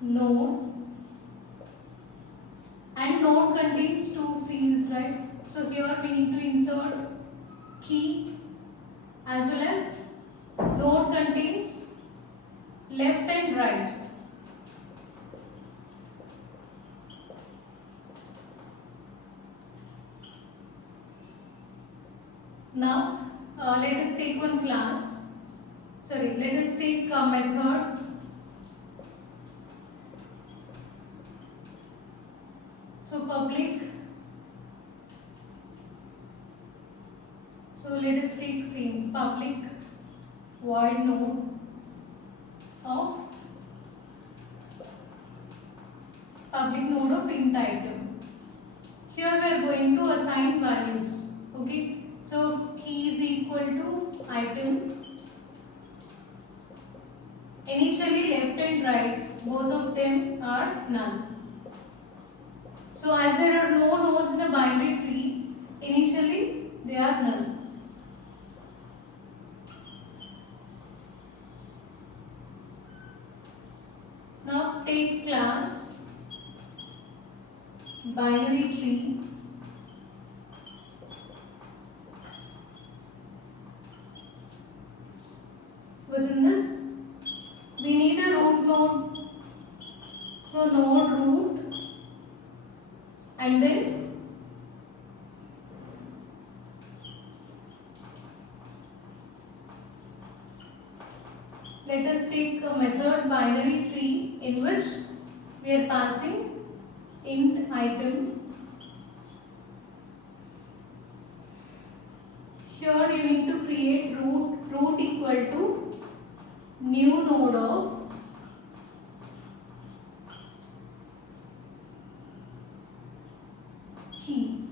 node, and node contains two fields, right? So here we need to insert key, as well as node contains left and right. Now let us take one class. Let us take a method. So public. So let us take same public void node of int item. Here we are going to assign values. Okay. So key is equal to item. Initially left and right, both of them are null. So as there are no nodes in a binary tree, initially they are null. Now take class binary tree. Within this, we need a root node. So node root, and then let us take a method binary tree in which we are passing int item. Here you need to create root equal to new node of key.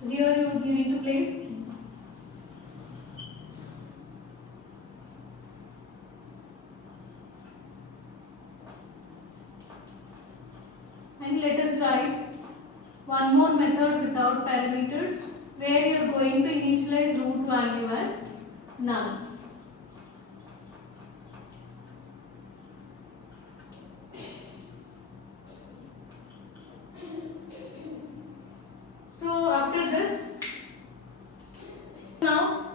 So here you need to place key. And let us write one more method without parameters, where you are going to initialize root value as null. So after this, now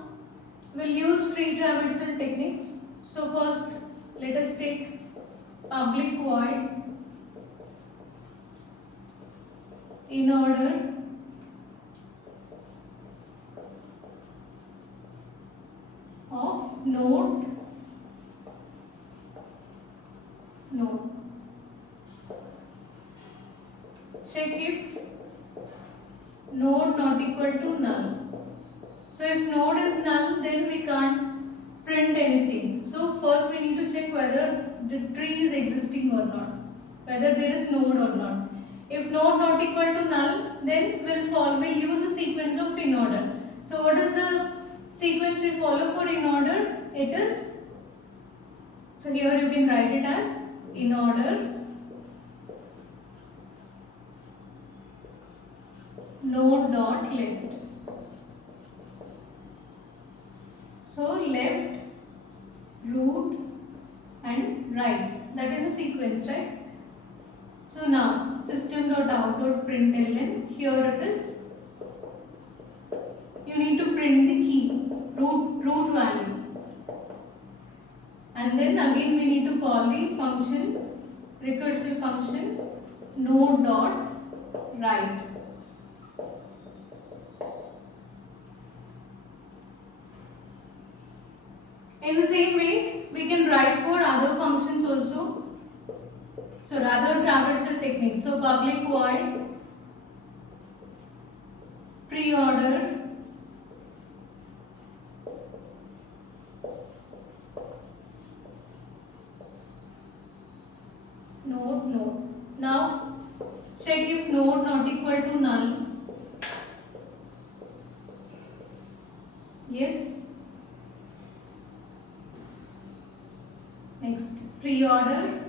we'll use tree traversal techniques. So first let us take public void in order of node. Check if node not equal to null. So if node is null, then we can't print anything. So first we need to check whether the tree is existing or not, whether there is node or not. If node not equal to null, then we'll use a sequence of in order. So what is the sequence we follow for in order? It is, so here you can write it as in order node dot left. So left, root and right, that is a sequence, right? So now system.out.println, here it is, you need to print the key, root value, and then again we need to call the function, recursive function node dot right. In the same way, we can write for other functions also. So rather traversal technique. So public void pre-order node. Now check if node not equal to null. Yes. Next, pre-order.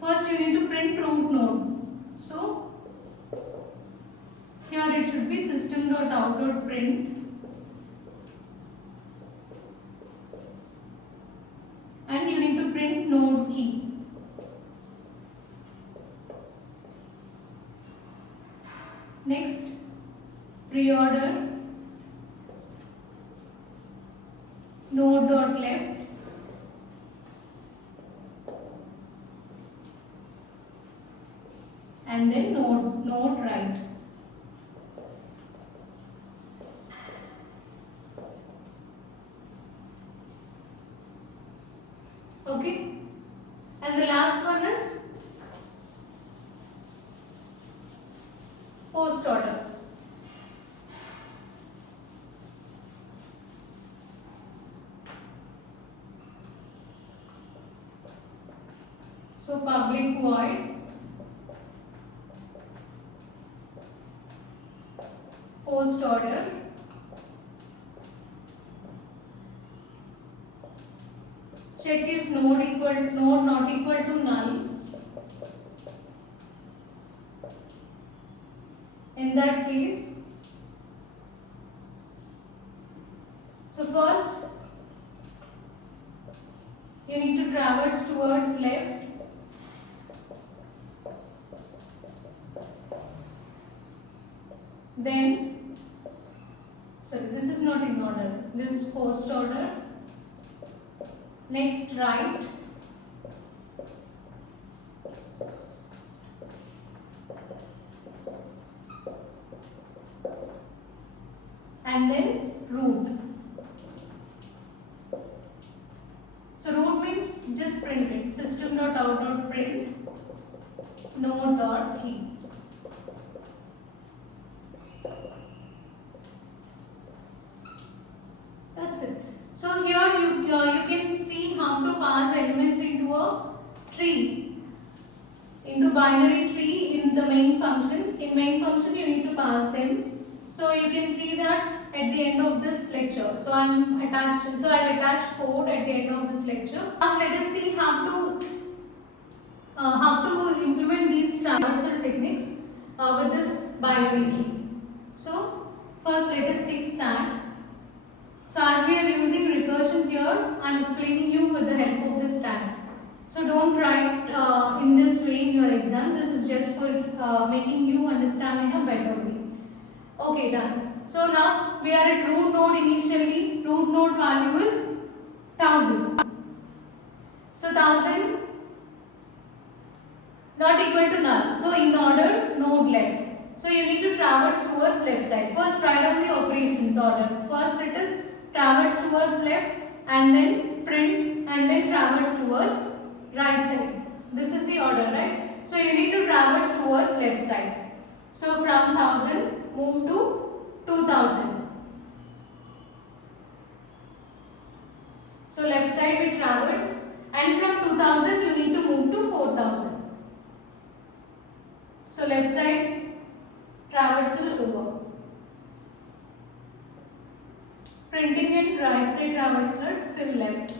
First you need to print root node. So here it should be system.out.print Pre-order node dot left and then node right. Okay, and the last one is post order. So public void post order check if node not equal to null. In that case, so first you need to traverse towards left. Then, sorry, this is not in order. This is post order. Next, right. And then root. So root means just print it. System.out.print node.key. That's it. So here you can see how to pass elements into a tree, into binary tree in the main function. In main function you need to pass them. So you can see that at the end of this lecture. So I'll attach code at the end of this lecture. Now let us see how to implement these traversal techniques with this binary tree. So first let us take stack. So as we are using recursion here, I am explaining you with the help of this stack. So don't write in this way in your exams. This is just for making you understand in a better way. Okay, done. So now we are at root node initially. Root node value is 1000. So 1000 not equal to null. So in order, node left. So you need to traverse towards left side. First write down the operations order. First it is traverse towards left and then print and then traverse towards right side. This is the order, right? So you need to traverse towards left side. So from 1000 move to 2000. So left side we traverse and from 2000 you need to move to 4000. So left side traversal over. Printing and right side traversal are still left.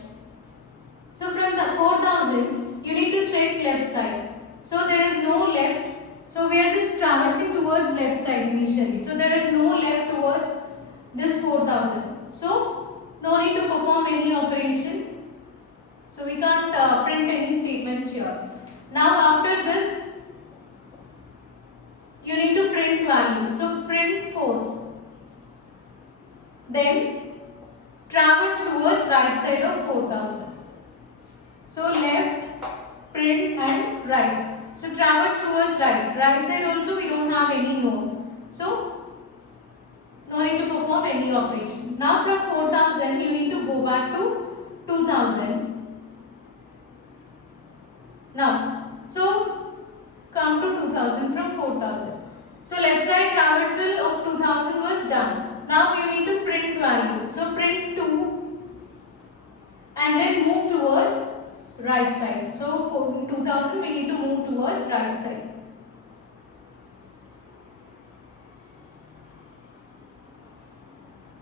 So from the 4000 you need to check left side. So there is no left. So we are just traversing towards left side initially. So there is no left towards this 4000. So no need to perform any operation. So we can't print any statements here. Now after this you need to print value. So print 4. Then traverse towards right side of 4000. So left, print and right. So traverse towards right. Right side also we don't have any node. So no need to perform any operation. Now from 4000 you need to go back to 2000. Now, so come to 2000 from 4000. So left side traversal of 2000 was done. Now you need to print value. So print 2 and then move towards right side. So for 2000 we need to move towards right side.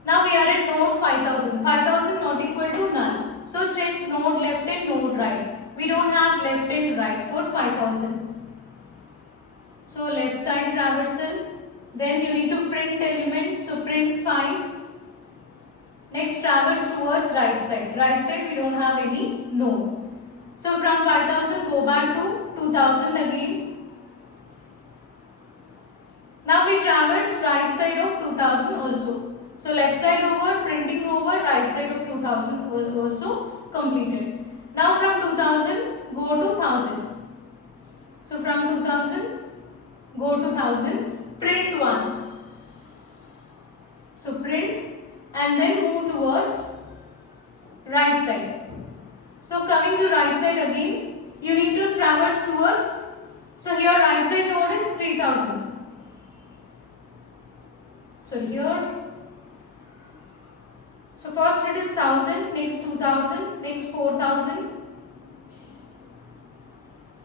Now we are at node 5000. 5000 not equal to null. So check node left and node right. We don't have left and right for 5000. So left side traversal. Then you need to print element. So print 5. Next traverse towards right side. Right side we don't have any node. So from 5000 go back to 2000 again. Now we traverse right side of 2000. side of 2000 also completed. Now from 2000 go to 1000. So from 2000 go to 1000, print 1. So print and then move towards right side. So coming to right side again, you need to traverse towards, so here right side node is 3000. So here, so first it is 1000, next 2000, next 4000.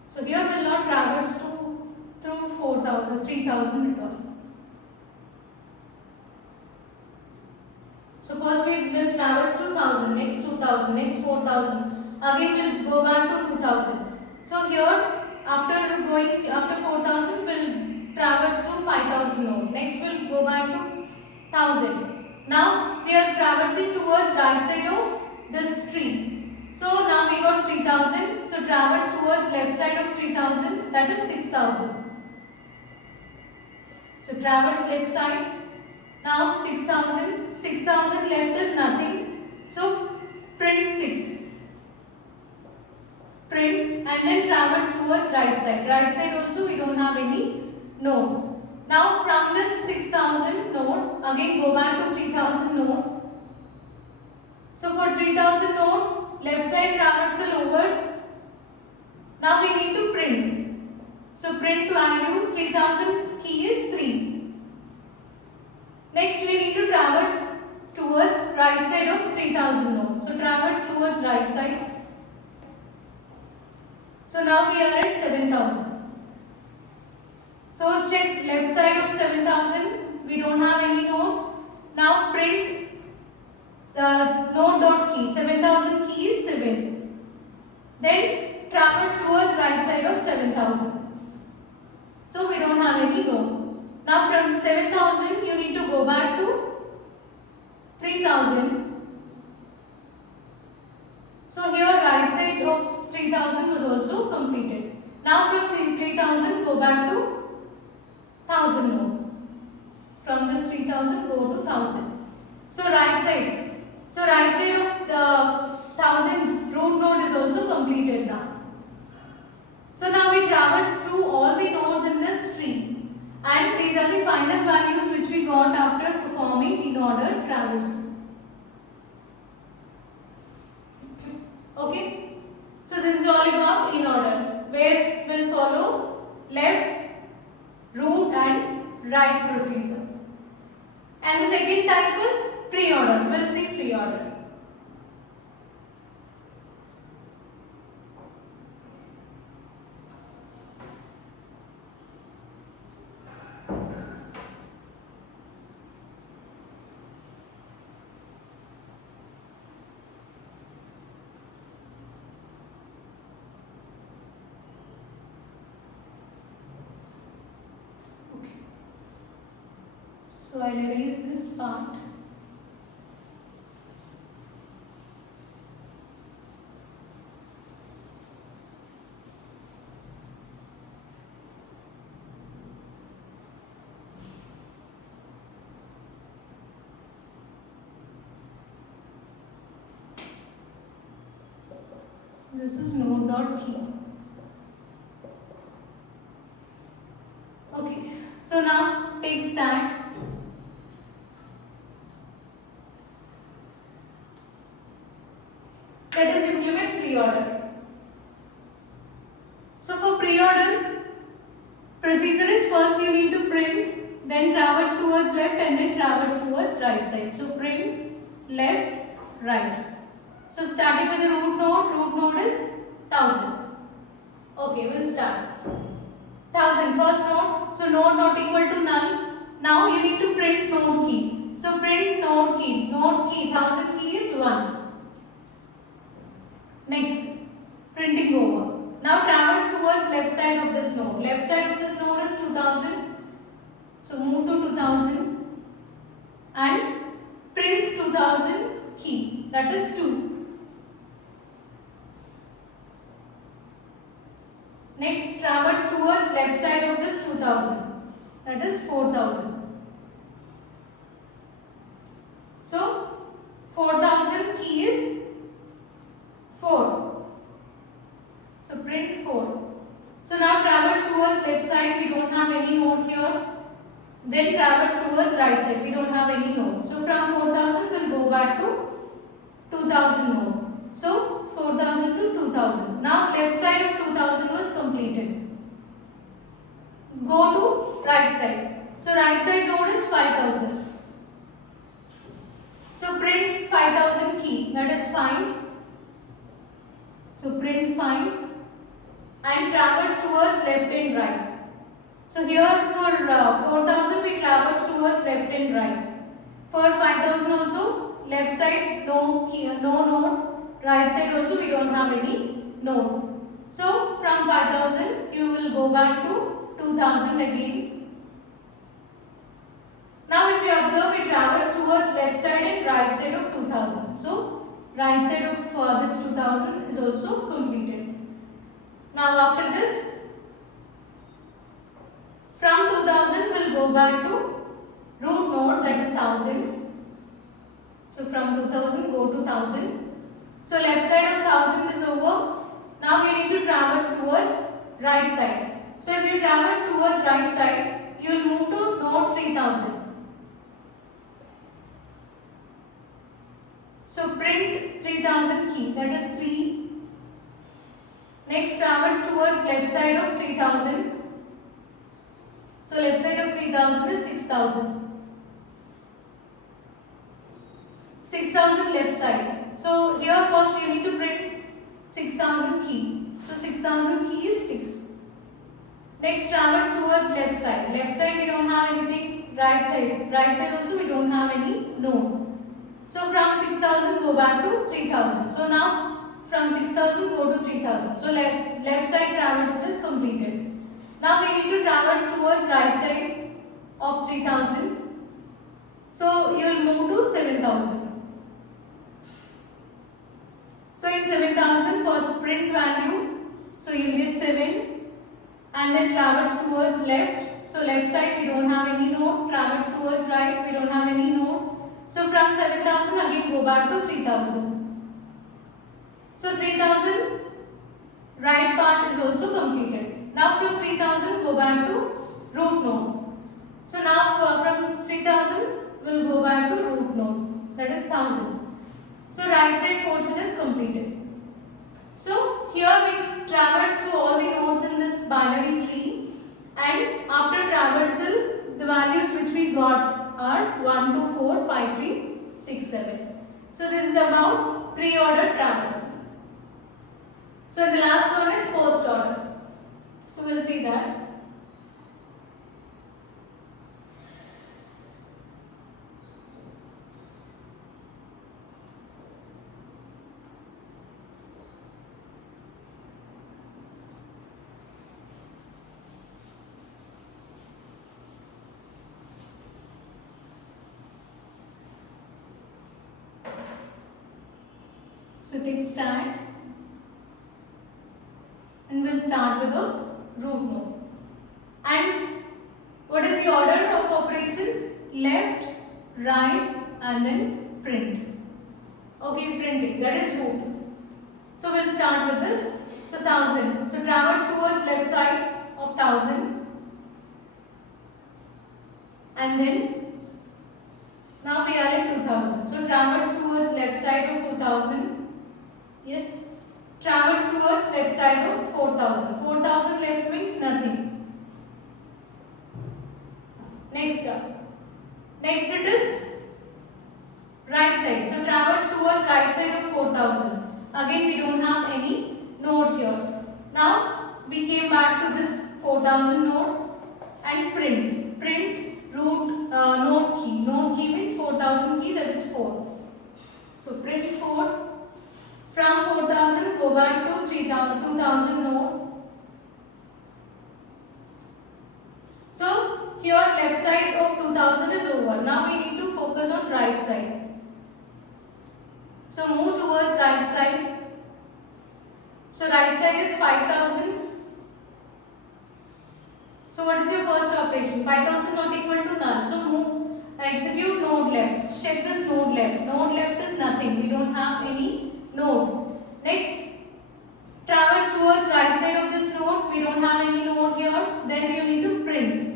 So here will not traverse through 4000, 3000 at all. So first we will traverse 2000, next 2000, next 4000. Again we'll go back to 2000. So here after 4000 we'll traverse through 5000 node. Next we'll go back to 1000. Now we are traversing towards right side of this tree. So now we got 3000. So traverse towards left side of 3000, that is 6000. So traverse left side. Now 6000. 6000 left is nothing. So print 6. Print and then traverse towards right side. Right side also we don't have any node. Now from this 6000 node, again go back to 3000 node. So for 3000 node, left side traversal over. Now we need to print. So print value 3000 key is 3. Next we need to traverse towards right side of 3000 node. So traverse towards right side. So now we are at 7000. So check left side of 7000, we don't have any nodes. Now print node dot key, 7000 key is 7. Then traverse towards right side of 7000. So we don't have any node. Now from 7000 you need to go back to 3000. So here right side of 3000 was also completed. Now from 3000 go back to 1000 node. From this 3000 go to 1000. So right side. So right side of the 1000 root node is also completed now. So now we traverse through all the nodes in this tree, and these are the final values which we got after performing in order traverse. Okay. So this is all about in order, where we'll follow left, root and right procedure. And the second type is pre-order. We'll see pre-order. So I'll erase this part. This is node dot key. Okay. So now take stack. That is implement pre-order. So for pre-order, procedure is first you need to print, then traverse towards left and then traverse towards right side. So print left, right. So starting with the root node is 1000. Okay, we'll start. 1000 first node, so node not equal to null. Now you need to print node key. So print node key, 1000 key is 1. Next, printing over. Now traverse towards left side of this node. Left side of this node is 2000. So move to 2000 and print 2000 key, that is 2. Next, traverse towards left side of this 2000, that is 4000. So 4000 then traverse towards right side. We don't have any node. So from 4000 we'll go back to 2000 node. So 4000 to 2000. Now left side of 2000 was completed. Go to right side. So right side node is 5000. So print 5000 key, that is 5. So print 5 and traverse towards left and right. So here for 4000 we traverse towards left and right. For 5000 also left side no key, no node. Right side also we don't have any node. So from 5000 you will go back to 2000 again. Now if you observe, we traverse towards left side and right side of 2000. So right side of this 2000 is also completed. Now after this, from 2000 we'll go back to root node, that is 1000. So from 2000 go to 1000. So left side of 1000 is over. Now we need to traverse towards right side. So if you traverse towards right side, you will move to node 3000. So print 3000 key, that is 3. Next traverse towards left side of 3000. So left side of 3000 is 6000. 6000 left side. So here first you need to print 6000 key. So 6000 key is 6. Next traverse towards left side. Left side we don't have anything. Right side. Right side also we don't have any node. So from 6000 go back to 3000. So now from 6000 go to 3000. So left side traverse is completed. Now we need to traverse towards right side of 3000. So you will move to 7000. So in 7000 first print value. So you will get 7 and then traverse towards left. So left side we don't have any node. Traverse towards right we don't have any node. So from 7000 again go back to 3000. So 3000 right part is also completed. Now from 3000 go back to root node. So now from 3000 we'll go back to root node, that is 1000. So right side portion is completed. So here we traverse through all the nodes in this binary tree, and after traversal the values which we got are 1, 2, 4, 5, 3, 6, 7. So this is about pre-order traversal. So the last one is post-order. So we'll see that. So take stack and we'll start with the root node. And what is the order of operations? Left, right and then print. Okay, printing, that is root. So we'll start with this. So 1000. So traverse towards left side of 1000. And then now we are at 2000. So traverse towards left side of 2000. Yes. Traverse towards left side of 4000. 4000 left means nothing. Next up. Next it is right side. So traverse towards right side of 4000. Again we don't have any node here. Now we came back to this 4000 node and print. Print root node key. Node key means 4000 key, that is 4. So print 4. From 4000 go back to 2000 node. So here left side of 2000 is over. Now we need to focus on right side. So move towards right side. So right side is 5000. So what is your first operation? 5000 not equal to null. So move, execute node left. Check this node left. Node left is nothing. We don't have any node. Next, traverse towards right side of this node. We don't have any node here. Then you need to print.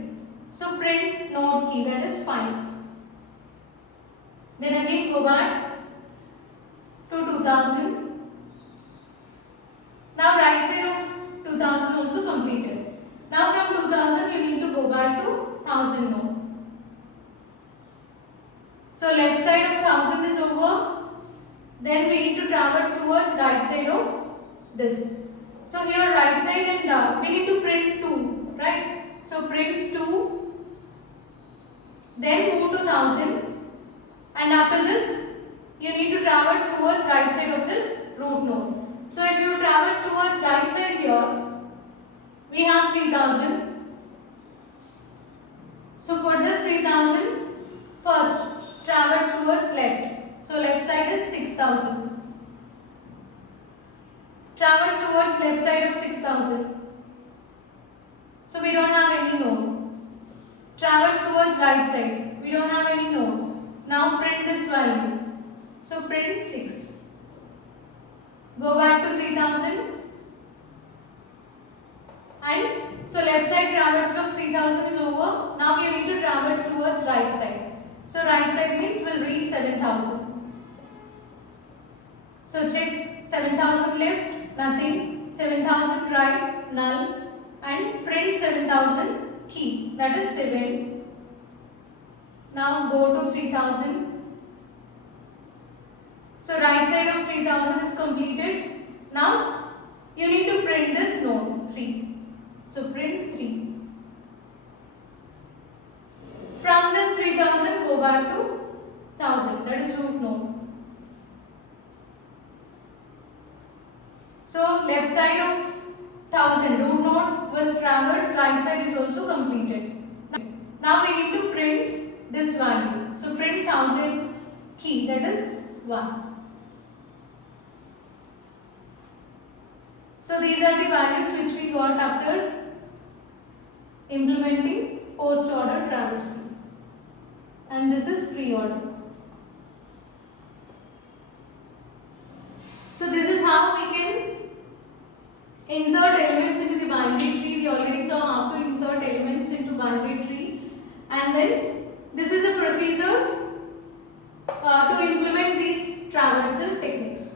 So print node key, that is 5. Then again go back to 2000. Now right side of 2000 also completed. Now from 2000 you need to go back to 1000 node. So left side of 1000 is over. Then we need to traverse towards right side of this. So here right side and we need to print 2, right? So print 2, then move to 1000, and after this you need to traverse towards right side of this root node. So if you traverse towards right side here, we have 3000. So for this 3000, first traverse towards left. So left side is 6000. Traverse towards left side of 6000. So we don't have any node. Traverse towards right side. We don't have any node. Now print this value. So print 6. Go back to 3000. And so left side traverse of 3000 is over. Now you need to traverse towards right side. So right side means we'll reach 7000. So check 7000 left, nothing. 7000 right, null. And print 7000 key, that is 7. Now go to 3000. So right side of 3000 is completed. Now you need to print this node 3. So print 3. From this 3000 go back to 1000, that is root node. So left side of 1000 root node was traversed, right side is also completed. Now we need to print this value. So print 1000 key, that is 1. So these are the values which we got after implementing post order traversing, and this is pre-order. So this is how we can insert elements into the binary tree. We already saw how to insert elements into binary tree, and then this is a procedure to implement these traversal techniques.